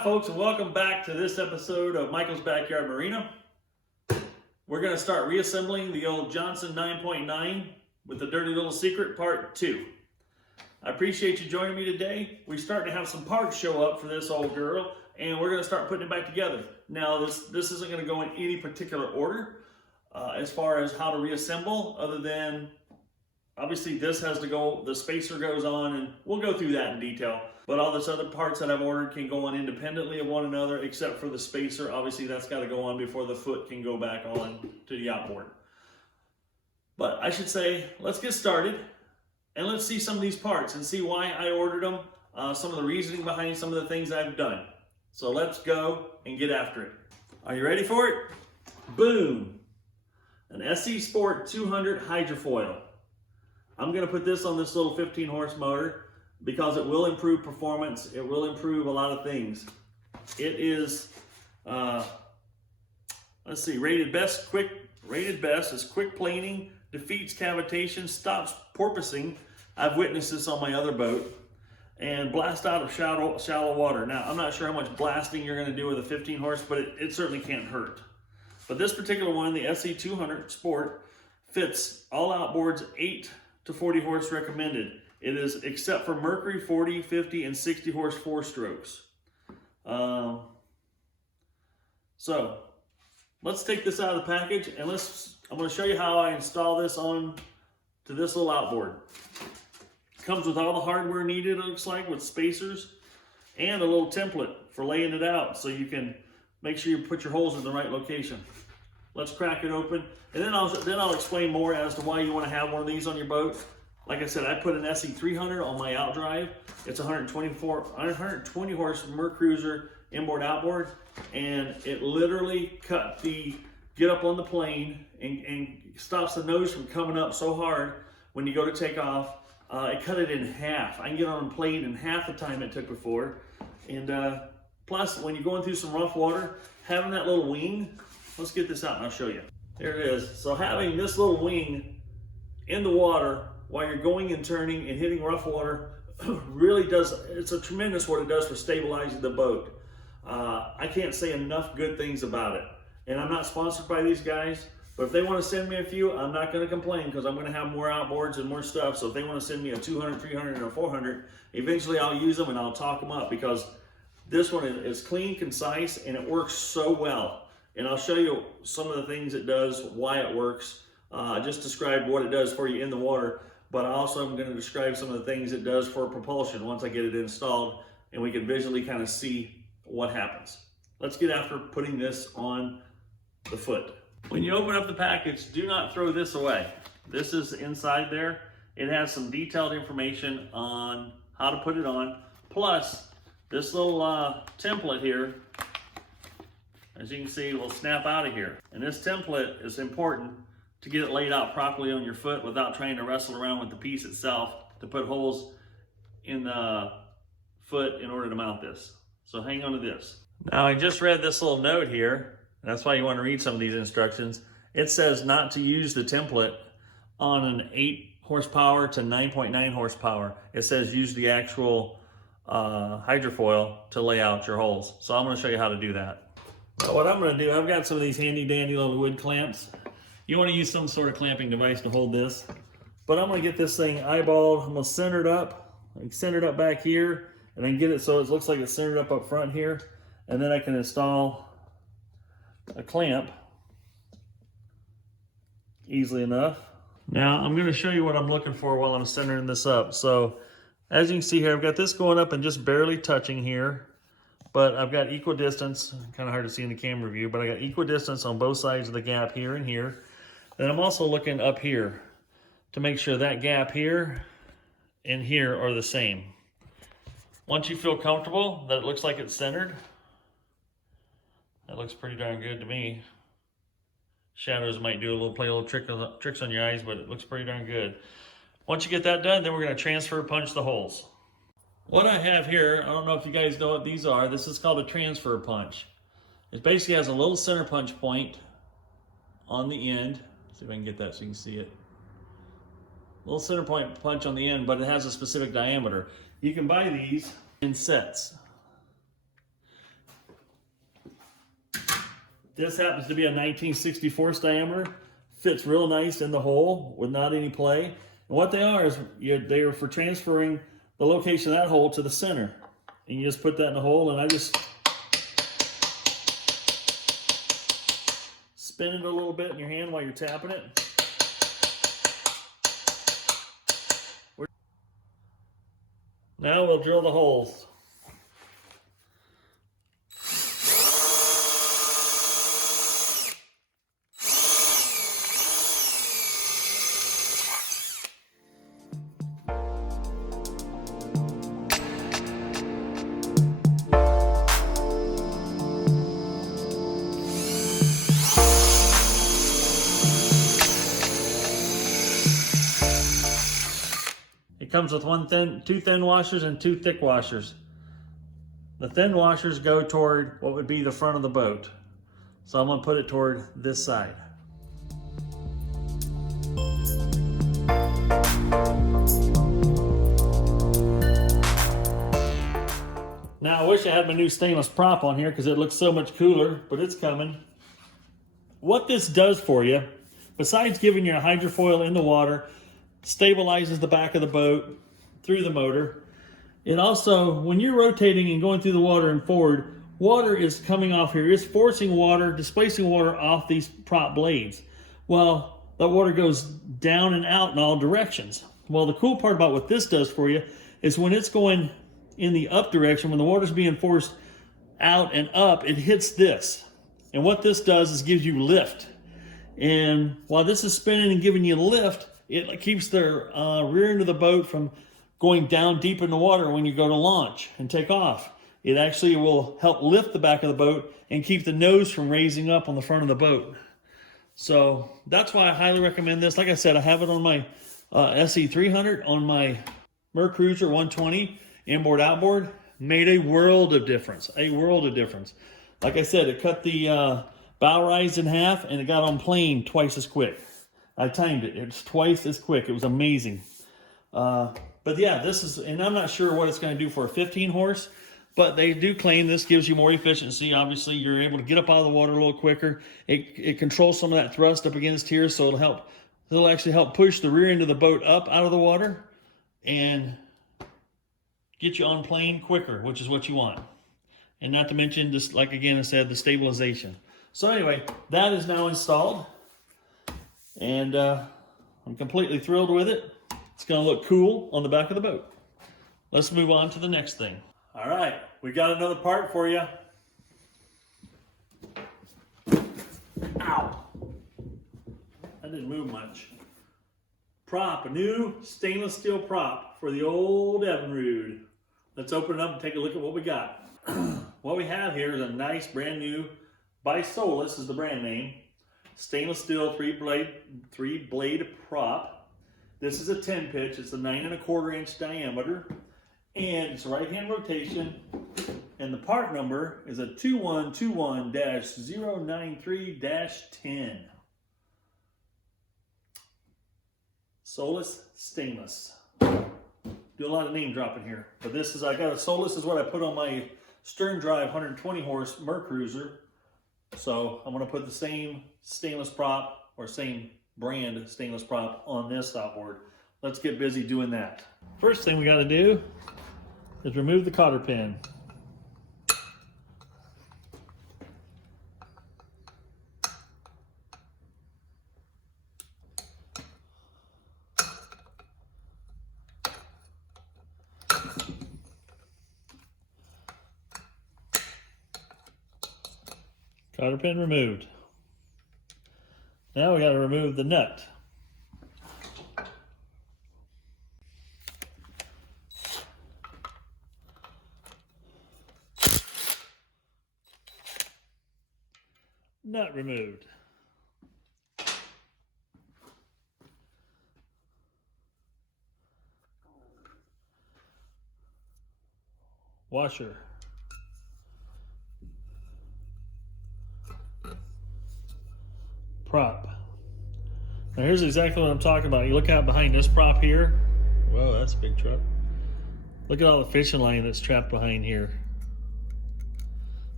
Hi folks, and welcome back to this episode of Michael's Backyard Marina. We're going to start reassembling the old Johnson 9.9 with the Dirty Little Secret Part 2. I appreciate you joining me today. We're starting to have some parts show up for this old girl, and we're going to start putting it back together. Now this isn't going to go in any particular order as far as how to reassemble, other than obviously this has to go, the spacer goes on, and we'll go through that in detail. But all this other parts that I've ordered can go on independently of one another, except for the spacer. Obviously that's got to go on before the foot can go back on to the outboard. But I should say, let's get started and let's see some of these parts and see why I ordered them, some of the reasoning behind some of the things I've done. So let's go and get after it. Are you ready for it? Boom! An SE Sport 200 Hydrofoil. I'm going to put this on this little 15 horse motor because it will improve performance. It will improve a lot of things. It is, let's see, rated best is quick planing, defeats cavitation, stops porpoising. I've witnessed this on my other boat. And blast out of shallow water. Now, I'm not sure how much blasting you're going to do with a 15 horse, but it certainly can't hurt. But this particular one, the SE 200 Sport, fits all outboards 8 to 40 horse recommended. It is except for Mercury 40, 50, and 60 horse 4-strokes. So let's take this out of the package and I'm going to show you how I install this on to this little outboard. It comes with all the hardware needed, it looks like, with spacers and a little template for laying it out so you can make sure you put your holes in the right location. Let's crack it open, and then I'll explain more as to why you want to have one of these on your boat. Like I said, I put an SE 300 on my outdrive. It's 120 horse Mercruiser inboard outboard, and it literally cut the get up on the plane and stops the nose from coming up so hard when you go to take off. It cut it in half. I can get on a plane in half the time it took before, and plus when you're going through some rough water, having that little wing. Let's get this out and I'll show you. There it is. So having this little wing in the water while you're going and turning and hitting rough water really does, it's a tremendous what it does for stabilizing the boat. I can't say enough good things about it. And I'm not sponsored by these guys, but if they want to send me a few, I'm not going to complain because I'm going to have more outboards and more stuff. So if they want to send me a 200, 300, and a 400, eventually I'll use them and I'll talk them up because this one is clean, concise, and it works so well. And I'll show you some of the things it does, why it works. I just described what it does for you in the water, but I also am going to describe some of the things it does for propulsion once I get it installed and we can visually kind of see what happens. Let's get after putting this on the foot. When you open up the package, do not throw this away. This is inside there. It has some detailed information on how to put it on, plus this little template here, as you can see, will snap out of here. And this template is important to get it laid out properly on your foot without trying to wrestle around with the piece itself to put holes in the foot in order to mount this. So hang on to this. Now I just read this little note here. That's why you want to read some of these instructions. It says not to use the template on an 8 horsepower to 9.9 horsepower. It says use the actual hydrofoil to lay out your holes. So I'm going to show you how to do that. Now what I'm going to do, I've got some of these handy dandy little wood clamps. You want to use some sort of clamping device to hold this. But I'm going to get this thing eyeballed. I'm going to center it up. Center it up back here. And then get it so it looks like it's centered up front here. And then I can install a clamp easily enough. Now I'm going to show you what I'm looking for while I'm centering this up. So as you can see here, I've got this going up and just barely touching here. But I've got equal distance, kind of hard to see in the camera view, but I got equal distance on both sides of the gap here and here. And I'm also looking up here to make sure that gap here and here are the same. Once you feel comfortable that it looks like it's centered, that looks pretty darn good to me. Shadows might do play a little tricks on your eyes, but it looks pretty darn good. Once you get that done, then we're going to transfer punch the holes. What I have here, I don't know if you guys know what these are. This is called a transfer punch. It basically has a little center punch point on the end. See if I can get that so you can see it. Little center point punch on the end, but it has a specific diameter. You can buy these in sets. This happens to be a 1964 diameter. Fits real nice in the hole with not any play. And what they are is they are for transferring the location of that hole to the center. And you just put that in the hole, and I just spin it a little bit in your hand while you're tapping it. Now we'll drill the holes. It comes with two thin washers and 2 thick washers. The thin washers go toward what would be the front of the boat. So I'm going to put it toward this side. Now I wish I had my new stainless prop on here because it looks so much cooler, but it's coming. What this does for you, besides giving you a hydrofoil in the water, stabilizes the back of the boat through the motor. It also, when you're rotating and going through the water and forward, water is coming off here. It's forcing water, displacing water off these prop blades. Well, that water goes down and out in all directions. Well, the cool part about what this does for you is when it's going in the up direction, when the water's being forced out and up, it hits this. And what this does is gives you lift. And while this is spinning and giving you lift, it keeps the rear end of the boat from going down deep in the water when you go to launch and take off. It actually will help lift the back of the boat and keep the nose from raising up on the front of the boat. So that's why I highly recommend this. Like I said, I have it on my SE300, on my Mercruiser 120, inboard, outboard. Made a world of difference, a world of difference. Like I said, it cut the bow rise in half and it got on plane twice as quick. I timed it. It's twice as quick. It was amazing. But yeah, this is, and I'm not sure what it's going to do for a 15 horse, but they do claim this gives you more efficiency. Obviously, you're able to get up out of the water a little quicker. It controls some of that thrust up against here, so it'll actually help push the rear end of the boat up out of the water and get you on plane quicker, which is what you want. And not to mention, just like again I said, the stabilization. So anyway, that is now installed. And I'm completely thrilled with it. It's going to look cool on the back of the boat. Let's move on to the next thing. All right, we got another part for you. Ow! That didn't move much. Prop, a new stainless steel prop for the old Evinrude. Let's open it up and take a look at what we got. What we have here is a nice brand new, by Solus is the brand name, stainless steel three blade prop. This is a 10 pitch. It's a 9¼ inch diameter, and it's right hand rotation. And the part number is a 2121-093-10. Solus stainless. Do a lot of name dropping here, but this is, I got a Solus is what I put on my stern drive 120 horse Mercruiser. So I'm going to put the same stainless prop or same brand stainless prop on this outboard. Let's get busy doing that. First thing we got to do is remove the cotter pin. Cotter pin removed. Now we got to remove the nut. Nut removed. Washer. Prop. Now here's exactly what I'm talking about. You look out behind this prop here. Whoa, that's a big truck. Look at all the fishing line that's trapped behind here.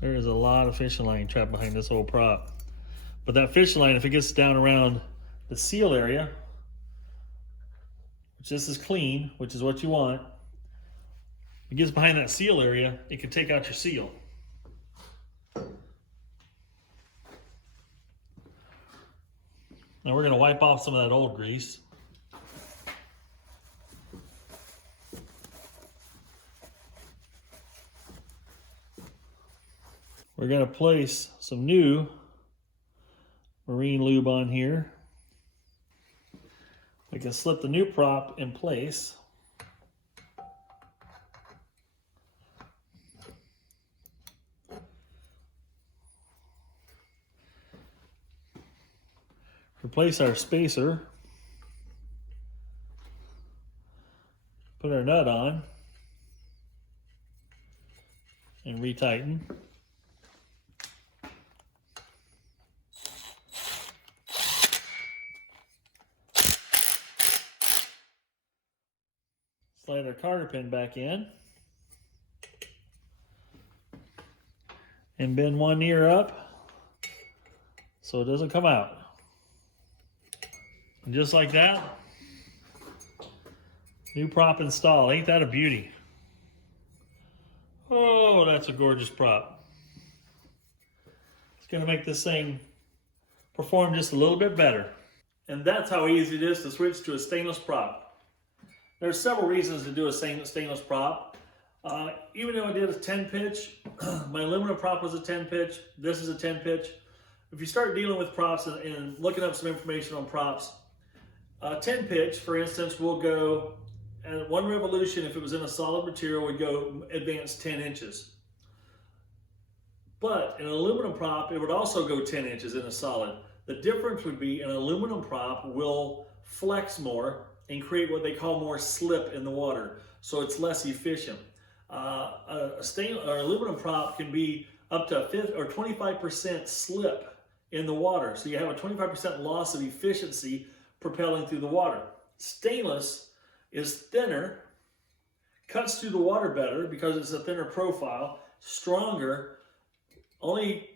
There is a lot of fishing line trapped behind this old prop. But that fishing line, if it gets down around the seal area, which this is clean, which is what you want, if it gets behind that seal area, it can take out your seal. Now we're going to wipe off some of that old grease. We're going to place some new marine lube on here. We can slip the new prop in place. Replace our spacer. Put our nut on. And retighten. Slide our cotter pin back in. And bend one ear up so it doesn't come out. And just like that, new prop installed. Ain't that a beauty? Oh, that's a gorgeous prop. It's gonna make this thing perform just a little bit better. And that's how easy it is to switch to a stainless prop. There's several reasons to do a stainless prop. Even though I did a 10 pitch, my aluminum prop was a 10 pitch, this is a 10 pitch. If you start dealing with props and looking up some information on props, 10 pitch, for instance, will go, at one revolution, if it was in a solid material, would go advanced 10 inches. But in an aluminum prop, it would also go 10 inches in a solid. The difference would be an aluminum prop will flex more and create what they call more slip in the water, so it's less efficient. A aluminum prop can be up to 50 or 25% slip in the water, so you have a 25% loss of efficiency propelling through the water. Stainless is thinner, cuts through the water better because it's a thinner profile, stronger, only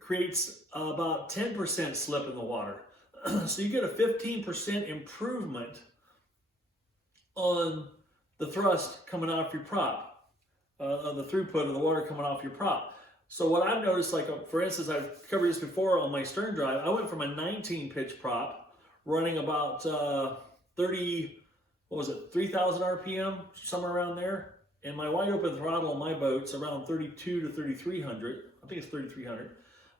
creates about 10% slip in the water. So you get a 15% improvement on the thrust coming off your prop, the throughput of the water coming off your prop. So what I've noticed, like for instance, I've covered this before on my stern drive, I went from a 19 pitch prop running about 3,000 RPM, somewhere around there. And my wide open throttle on my boat's around 32 to 3,300. I think it's 3,300.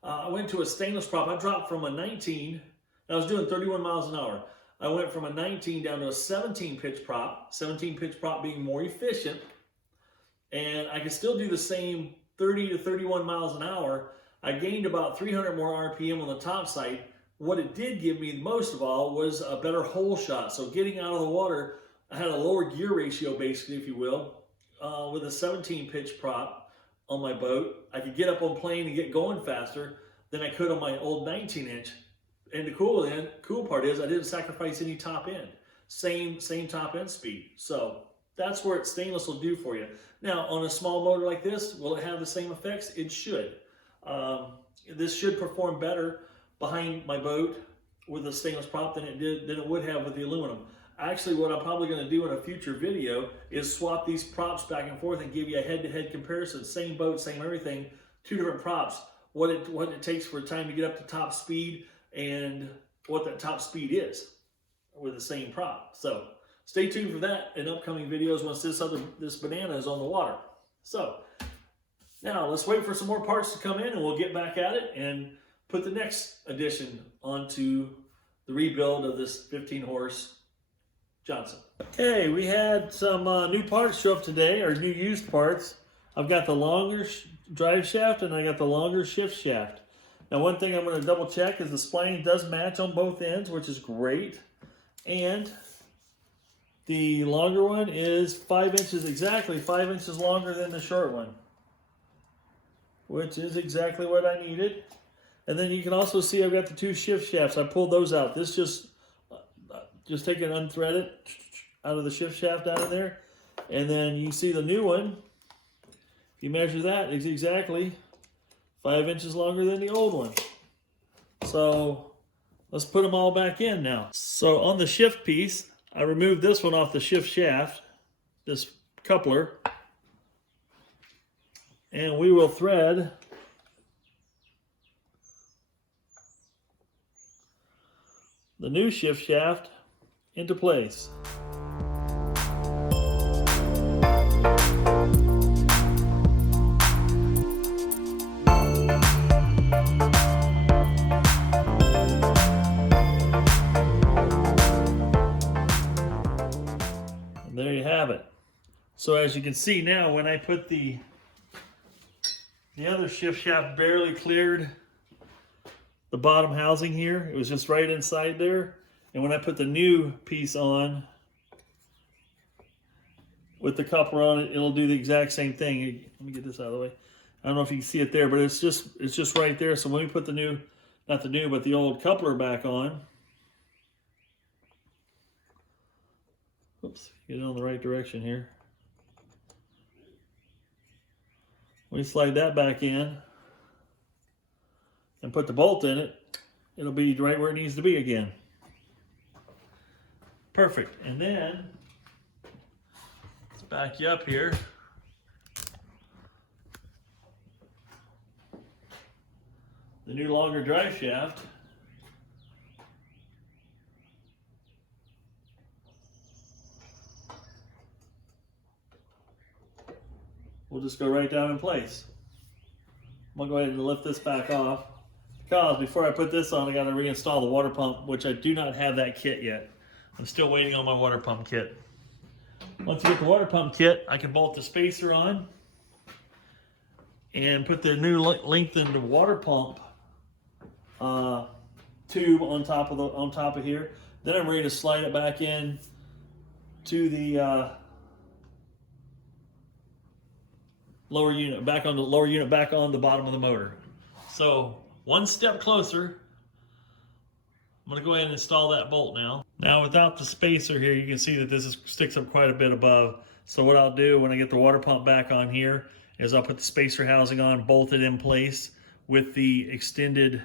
I went to a stainless prop. I dropped from a 19, and I was doing 31 miles an hour. I went from a 19 down to a 17 pitch prop, 17 pitch prop being more efficient. And I could still do the same 30 to 31 miles an hour. I gained about 300 more RPM on the top side. What it did give me most of all was a better hole shot. So getting out of the water, I had a lower gear ratio basically, if you will, with a 17 pitch prop on my boat. I could get up on plane and get going faster than I could on my old 19 inch. And the cool part is I didn't sacrifice any top end. Same top end speed. So that's where stainless will do for you. Now on a small motor like this, will it have the same effects? It should. This should perform better behind my boat with a stainless prop than it would have with the aluminum. Actually, what I'm probably going to do in a future video is swap these props back and forth and give you a head-to-head comparison. Same boat, same everything, two different props. What it takes for time to get up to top speed and what that top speed is with the same prop. So stay tuned for that in upcoming videos once this banana is on the water. So now let's wait for some more parts to come in and we'll get back at it and put the next addition onto the rebuild of this 15 horse Johnson. Okay, we had some new parts show up today, or new used parts. I've got the longer drive shaft and I got the longer shift shaft. Now one thing I'm going to double check is the spline does match on both ends, which is great. And the longer one is 5 inches, exactly 5 inches longer than the short one, which is exactly what I needed. And then you can also see I've got the two shift shafts. I pulled those out. This just take it, unthread it out of the shift shaft down in there. And then you see the new one. If you measure that, it's exactly 5 inches longer than the old one. So let's put them all back in now. So on the shift piece, I removed this one off the shift shaft, this coupler, and we will thread the new shift shaft into place. And there you have it. So as you can see now, when I put the other shift shaft barely cleared the bottom housing here. It was just right inside there. And when I put the new piece on with the coupler on it, it'll do the exact same thing. Let me get this out of the way. I don't know if you can see it there, but it's just right there. So when we put the new, not the new, but the old coupler back on, oops, get it on the right direction here. We slide that back in and put the bolt in it, it'll be right where it needs to be again. Perfect. And then let's back you up here. The new longer drive shaft. We'll just go right down in place. I'm gonna go ahead and lift this back off, because before I put this on, I gotta reinstall the water pump, which I do not have that kit yet. I'm still waiting on my water pump kit. Once I get the water pump kit, I can bolt the spacer on and put the new lengthened water pump tube on top of here. Then I'm ready to slide it back in to the lower unit, back on the lower unit, back on the bottom of the motor. So one step closer. I'm going to go ahead and install that bolt now. Now without the spacer here, you can see that this sticks up quite a bit above. So what I'll do when I get the water pump back on here is I'll put the spacer housing on, bolt it in place with the extended,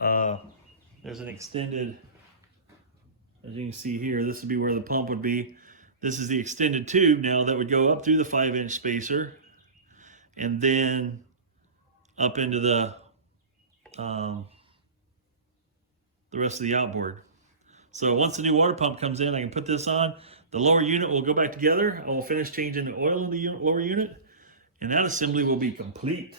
there's an extended, as you can see here, this would be where the pump would be. This is the extended tube now that would go up through the 5-inch spacer and then up into the rest of the outboard. So once the new water pump comes in, I can put this on. The lower unit will go back together. I will finish changing the oil in the lower unit, and that assembly will be complete.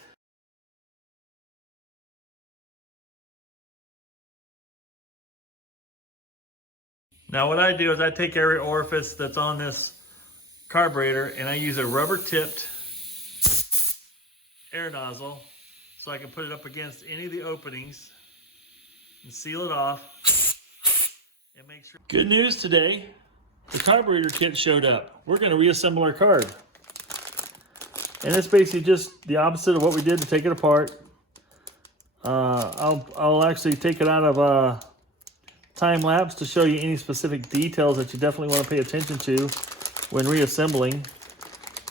Now what I do is I take every orifice that's on this carburetor and I use a rubber tipped air nozzle so I can put it up against any of the openings and seal it off and make sure. Good news today, the carburetor kit showed up. We're going to reassemble our carb. And it's basically just the opposite of what we did to take it apart. I'll actually take it out of time lapse to show you any specific details that you definitely want to pay attention to when reassembling.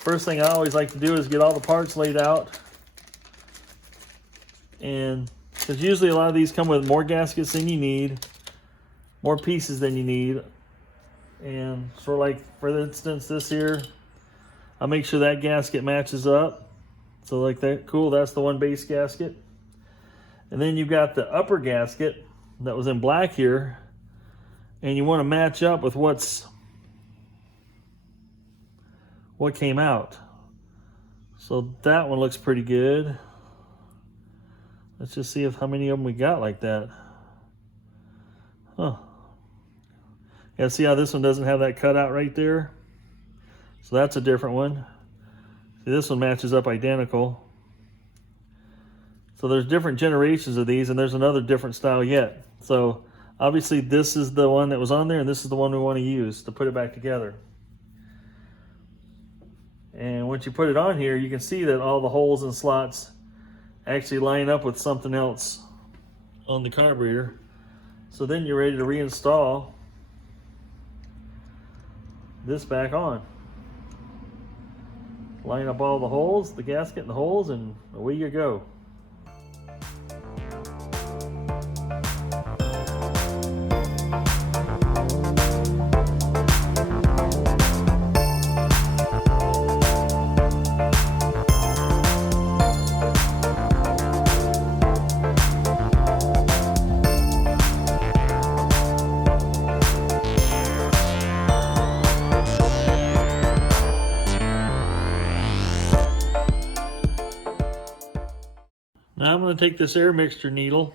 First thing I always like to do is get all the parts laid out. And because usually a lot of these come with more gaskets than you need, more pieces than you need. And for instance, this here, I'll make sure that gasket matches up. So like that, cool, that's the one base gasket. And then you've got the upper gasket that was in black here, and you want to match up with what came out. So that one looks pretty good. Let's just see how many of them we got like that. Huh. Yeah, see how this one doesn't have that cutout right there? So that's a different one. See, this one matches up identical. So there's different generations of these, and there's another different style yet. So obviously this is the one that was on there, and this is the one we want to use to put it back together. And once you put it on here, you can see that all the holes and slots actually line up with something else on the carburetor. So then you're ready to reinstall this back on. Line up all the holes, the gasket and the holes, and away you go. Now I'm going to take this air mixture needle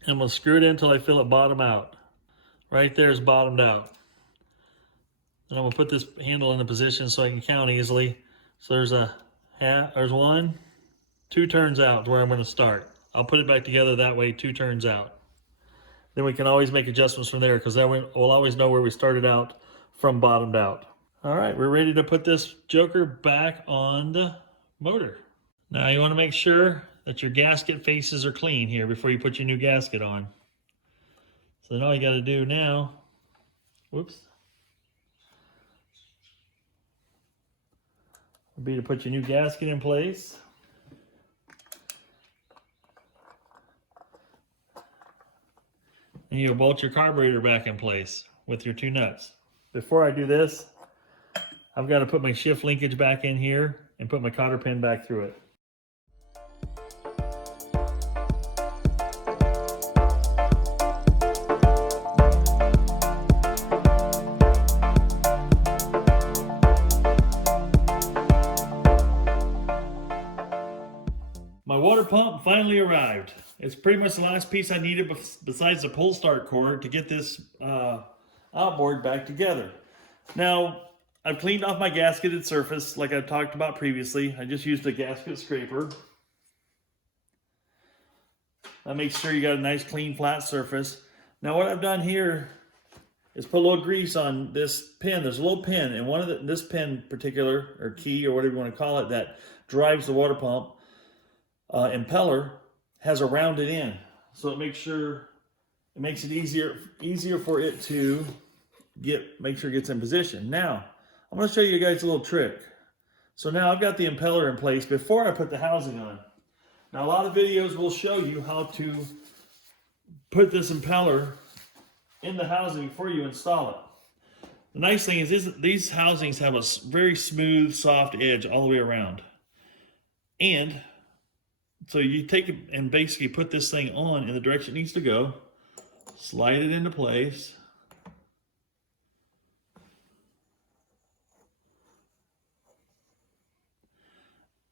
and I'm going to screw it in until I feel it bottom out. Right there is bottomed out. And I'm going to put this handle in a position so I can count easily. So there's 1, 2 turns out where I'm going to start. I'll put it back together that way, 2 turns out. Then we can always make adjustments from there because that way we'll always know where we started out from bottomed out. All right, we're ready to put this joker back on the motor. Now you want to make sure that your gasket faces are clean here before you put your new gasket on. So then all you got to do now, whoops, would be to put your new gasket in place. And you'll bolt your carburetor back in place with your 2 nuts. Before I do this, I've got to put my shift linkage back in here and put my cotter pin back through it. My water pump finally arrived. It's pretty much the last piece I needed besides the pull start cord to get this outboard back together. Now, I've cleaned off my gasketed surface like I've talked about previously. I just used a gasket scraper. That makes sure you got a nice clean flat surface. Now what I've done here is put a little grease on this pin. There's a little pin, and this pin in particular, or key, or whatever you want to call it, that drives the water pump impeller, has a rounded end. So it makes it easier for it to make sure it gets in position. Now, I'm going to show you guys a little trick. So now I've got the impeller in place before I put the housing on. Now a lot of videos will show you how to put this impeller in the housing before you install it. The nice thing is these housings have a very smooth, soft edge all the way around. And so you take it and basically put this thing on in the direction it needs to go, slide it into place,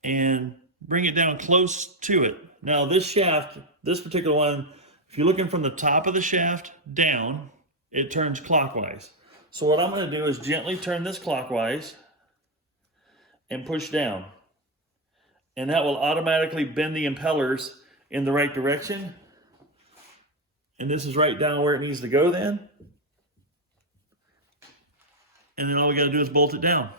and bring it down close to it. Now this shaft, this particular one, if you're looking from the top of the shaft down, it turns clockwise. So what I'm going to do is gently turn this clockwise and push down. And that will automatically bend the impellers in the right direction. And this is right down where it needs to go then. And then all we got to do is bolt it down.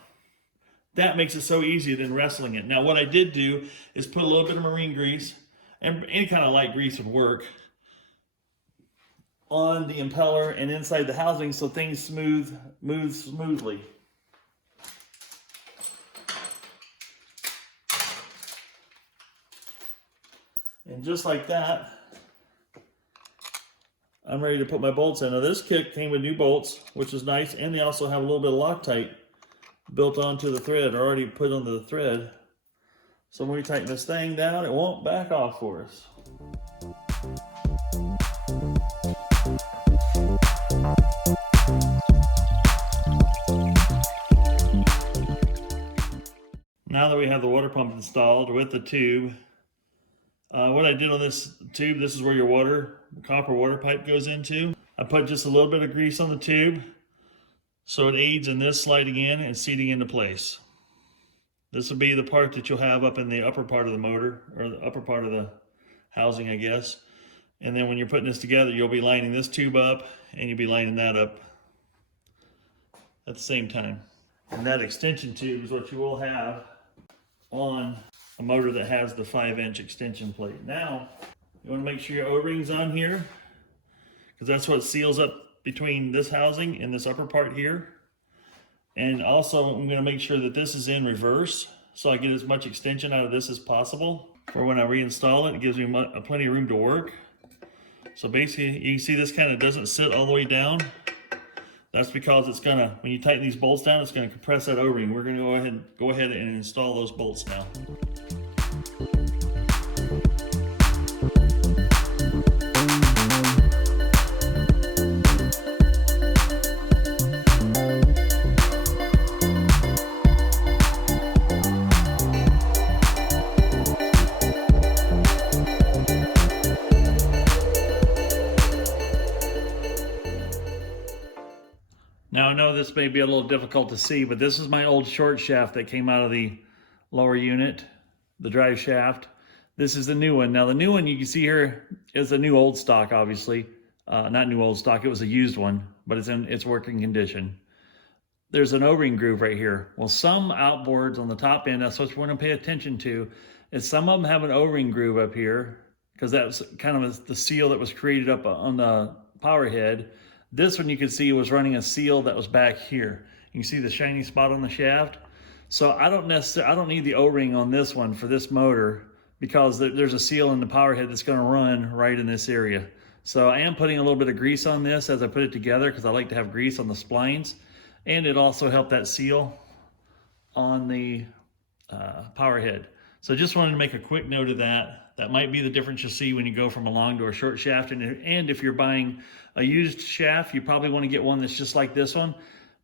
That makes it so easy than wrestling it. Now what I did do is put a little bit of marine grease, and any kind of light grease would work, on the impeller and inside the housing so things move smoothly. And just like that, I'm ready to put my bolts in. Now this kit came with new bolts, which is nice, and they also have a little bit of Loctite built onto the thread, or already put onto the thread. So when we tighten this thing down, it won't back off for us. Now that we have the water pump installed with the tube, what I did on this tube, this is where your copper water pipe goes into. I put just a little bit of grease on the tube so it aids in this sliding in and seating into place. This will be the part that you'll have up in the upper part of the motor, or the upper part of the housing, I guess. And then when you're putting this together, you'll be lining this tube up and you'll be lining that up at the same time. And that extension tube is what you will have on a motor that has the 5-inch extension plate. Now, you want to make sure your O-ring's on here, because that's what seals up between this housing and this upper part here. And also, I'm going to make sure that this is in reverse, so I get as much extension out of this as possible. For when I reinstall it, it gives me plenty of room to work. So basically, you can see this kind of doesn't sit all the way down. That's because it's going to, when you tighten these bolts down, it's going to compress that O-ring. We're going to go ahead and install those bolts now. Now I know this may be a little difficult to see, but this is my old short shaft that came out of the lower unit, the drive shaft. This is the new one. Now the new one you can see here is a new old stock, obviously. Not new old stock, it was a used one, but it's in its working condition. There's an O-ring groove right here. Well, some outboards on the top end, that's what you want to pay attention to, is some of them have an O-ring groove up here, because that's kind of the seal that was created up on the power head. This one you can see was running a seal that was back here. You can see the shiny spot on the shaft. So I don't need the O-ring on this one for this motor, because there's a seal in the power head that's going to run right in this area. So I am putting a little bit of grease on this as I put it together, because I like to have grease on the splines, and it also helped that seal on the power head. So just wanted to make a quick note of that. That might be the difference you'll see when you go from a long to a short shaft. And if you're buying a used shaft, you probably want to get one that's just like this one,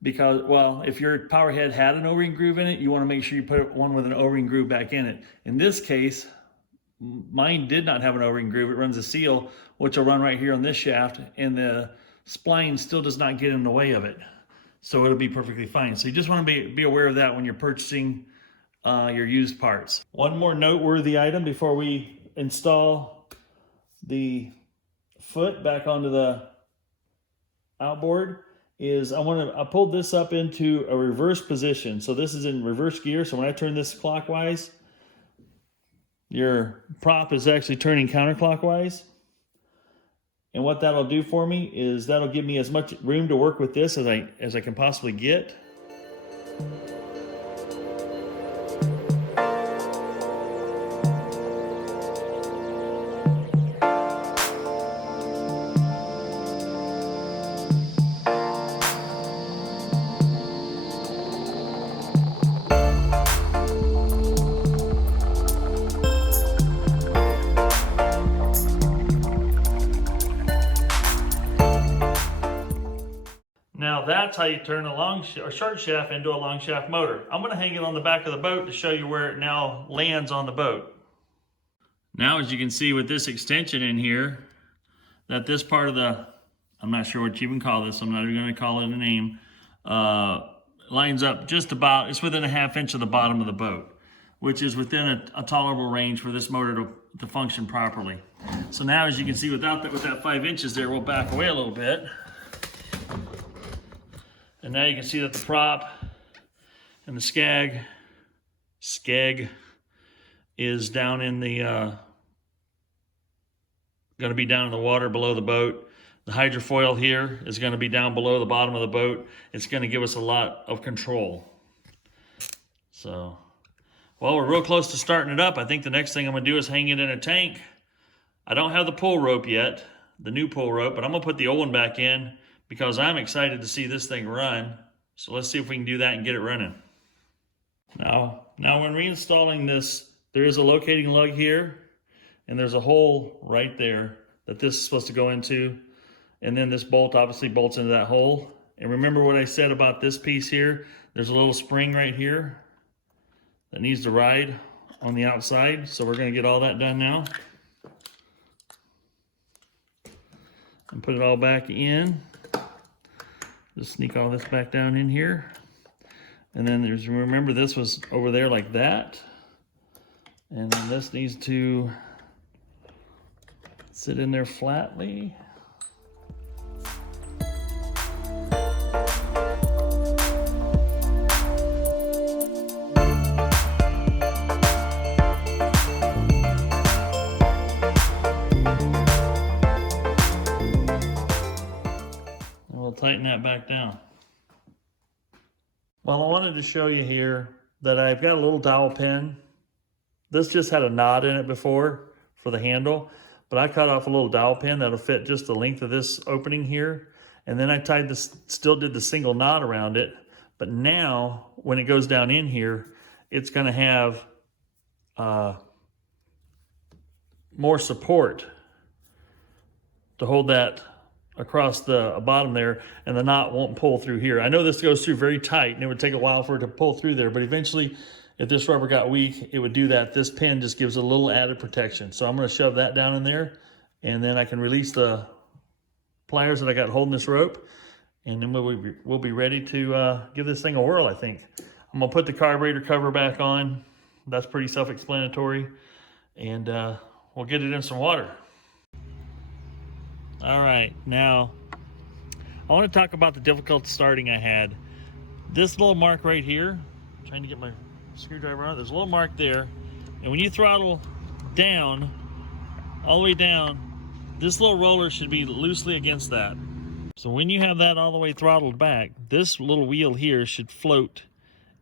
because, well, if your power head had an O-ring groove in it, you want to make sure you put one with an O-ring groove back in it. In this case, mine did not have an O-ring groove. It runs a seal, which will run right here on this shaft, and the spline still does not get in the way of it. So it'll be perfectly fine. So you just want to be aware of that when you're purchasing your used parts. One more noteworthy item before we install the foot back onto the outboard is I pulled this up into a reverse position. So this is in reverse gear. So when I turn this clockwise, your prop is actually turning counterclockwise. And what that'll do for me is that'll give me as much room to work with this as I can possibly get. Now that's how you turn a short shaft into a long shaft motor. I'm going to hang it on the back of the boat to show you where it now lands on the boat. Now, as you can see with this extension in here, that this part of the, I'm not sure what you even call this, I'm not even going to call it a name, lines up just about, it's within a ½ inch of the bottom of the boat, which is within a tolerable range for this motor to function properly. So now, as you can see, with that 5 inches there, we'll back away a little bit. And now you can see that the prop and the skeg is down in the, going to be down in the water below the boat. The hydrofoil here is going to be down below the bottom of the boat. It's going to give us a lot of control. So, well, we're real close to starting it up. I think the next thing I'm going to do is hang it in a tank. I don't have the pull rope yet, the new pull rope, but I'm going to put the old one back in, because I'm excited to see this thing run. So let's see if we can do that and get it running. Now when reinstalling this, there is a locating lug here, and there's a hole right there that this is supposed to go into. And then this bolt obviously bolts into that hole. And remember what I said about this piece here? There's a little spring right here that needs to ride on the outside. So we're going to get all that done now. And put it all back in. Just sneak all this back down in here. And then remember this was over there like that. And then this needs to sit in there flatly. Tighten that back down. Well, I wanted to show you here that I've got a little dowel pin. This just had a knot in it before for the handle, but I cut off a little dowel pin that'll fit just the length of this opening here. And then I tied this, still did the single knot around it. But now when it goes down in here, it's going to have more support to hold that across the bottom there, and the knot won't pull through here. I know this goes through very tight, and it would take a while for it to pull through there, but eventually, if this rubber got weak, it would do that. This pin just gives a little added protection. So I'm going to shove that down in there, and then I can release the pliers that I got holding this rope, and then we'll be ready to give this thing a whirl, I think. I'm gonna put the carburetor cover back on. That's pretty self-explanatory. And we'll get it in some water. All right, now I want to talk about the difficult starting I had. This little mark right here, I'm trying to get my screwdriver on, there's a little mark there. And when you throttle down, all the way down, this little roller should be loosely against that. So when you have that all the way throttled back, this little wheel here should float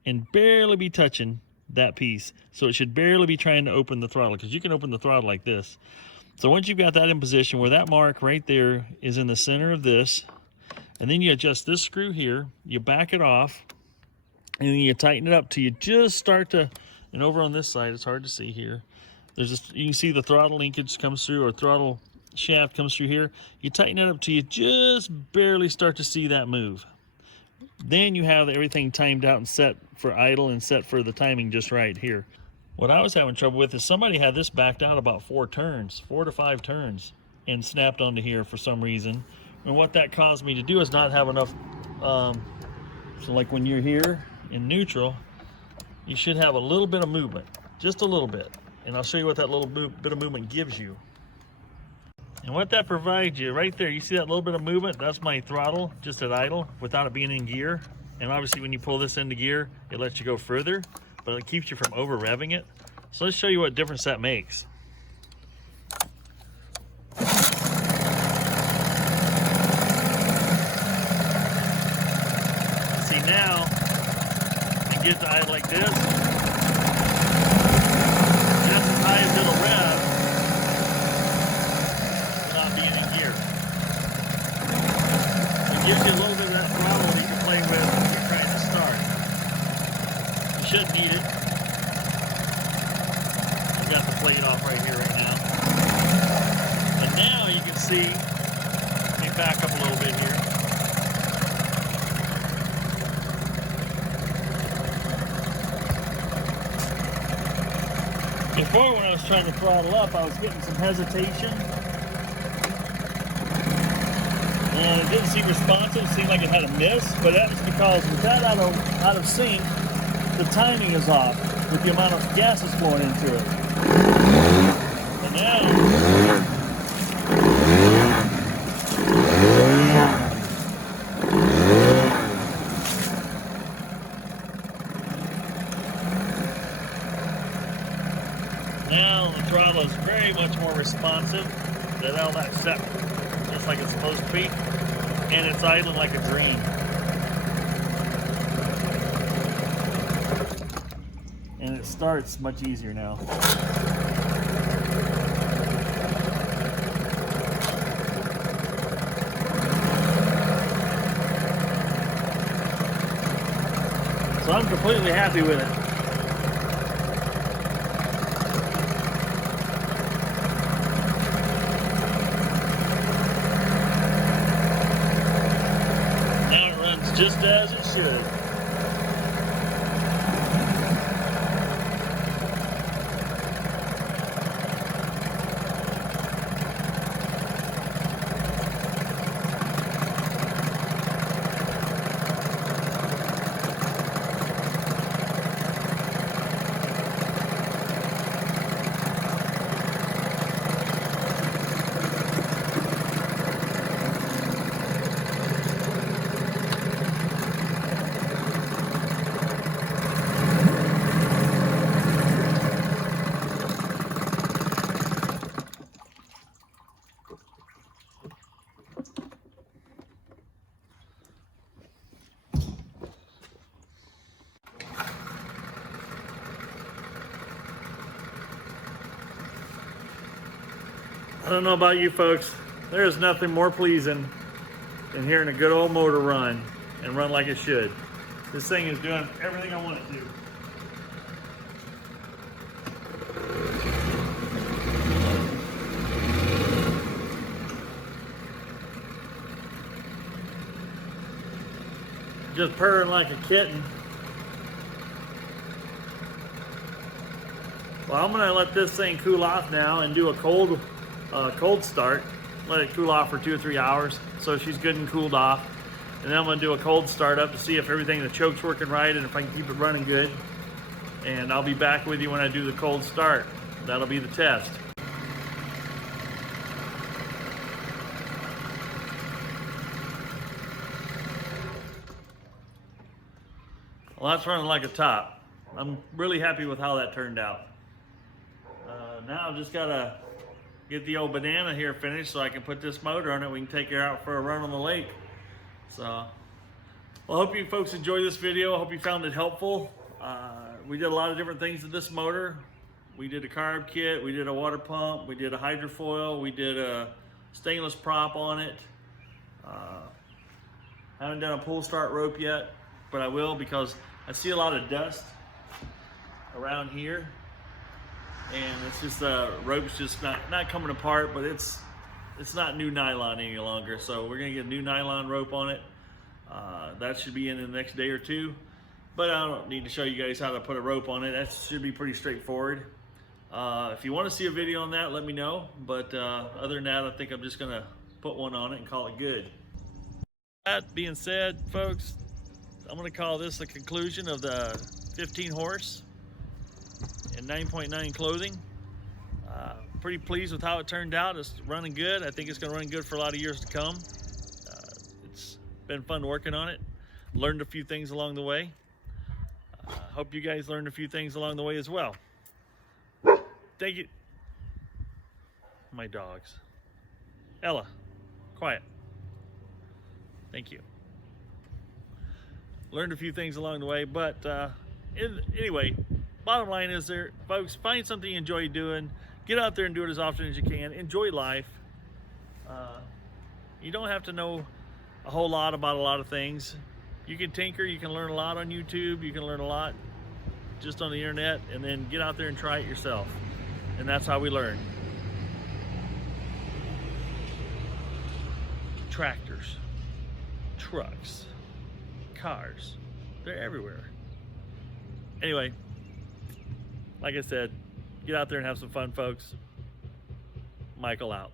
and barely be touching that piece. So it should barely be trying to open the throttle, because you can open the throttle like this. So once you've got that in position where that mark right there is in the center of this, and then you adjust this screw here, you back it off, and then you tighten it up till you just start to, and over on this side, it's hard to see here, there's this, you can see the throttle linkage comes through, or throttle shaft comes through here. You tighten it up till you just barely start to see that move. Then you have everything timed out and set for idle and set for the timing just right here. What I was having trouble with is somebody had this backed out about 4 to 5 turns, and snapped onto here for some reason. And what that caused me to do is not have enough, so like when you're here in neutral, you should have a little bit of movement, just a little bit. And I'll show you what that little bit of movement gives you. And what that provides you right there, you see that little bit of movement? That's my throttle just at idle without it being in gear. And obviously when you pull this into gear, it lets you go further, but it keeps you from over revving it. So let's show you what difference that makes. See, now you get to idle like this, just as high as it'll rev without being in gear. It gives you a little bit of that throttle that you can play with when you're trying to start. You shouldn't need it. I've got the plate off right here right now. And now you can see, let me back up a little bit here. Before, when I was trying to throttle up, I was getting some hesitation. And it didn't seem responsive. It seemed like it had a miss, but that was because with that out of sync, the timing is off with the amount of gas that's flowing into it. And now the throttle is very much more responsive. All that set just like it's supposed to be, and it's idling like a dream. And it starts much easier now. So I'm completely happy with it. Just as it should. I don't know about you folks, there is nothing more pleasing than hearing a good old motor run and run like it should. This thing is doing everything I want it to. Just purring like a kitten. Well, I'm gonna let this thing cool off now and do a cold start. Let it cool off for 2 or 3 hours so she's good and cooled off. And then I'm gonna do a cold start up to see if everything, the choke's working right and if I can keep it running good. And I'll be back with you when I do the cold start. That'll be the test. Well, that's running like a top. I'm really happy with how that turned out. Now I've just gotta get the old banana here finished so I can put this motor on it. We can take her out for a run on the lake. So, well, I hope you folks enjoyed this video. I hope you found it helpful. We did a lot of different things with this motor. We did a carb kit, we did a water pump, we did a hydrofoil, we did a stainless prop on it. Haven't done a pull start rope yet, but I will because I see a lot of dust around here. And it's just the rope's just not coming apart, but it's not new nylon any longer. So we're gonna get a new nylon rope on it. That should be in the next day or two. But I don't need to show you guys how to put a rope on it. That should be pretty straightforward. If you want to see a video on that, let me know. But other than that, I think I'm just gonna put one on it and call it good. That being said, folks, I'm gonna call this the conclusion of the 15 horse and 9.9 clothing. Pretty pleased with how it turned out. It's running good. I think it's going to run good for a lot of years to come. It's been fun working on it. Learned a few things along the way. Hope you guys learned a few things along the way as well. Thank you. My dogs. Ella, quiet. Thank you. Learned a few things along the way, but anyway, bottom line is there, folks, find something you enjoy doing. Get out there and do it as often as you can. Enjoy life. You don't have to know a whole lot about a lot of things. You can tinker, you can learn a lot on YouTube, you can learn a lot just on the internet, and then get out there and try it yourself. And that's how we learn. Tractors, trucks, cars, they're everywhere. Anyway, like I said, get out there and have some fun, folks. Michael out.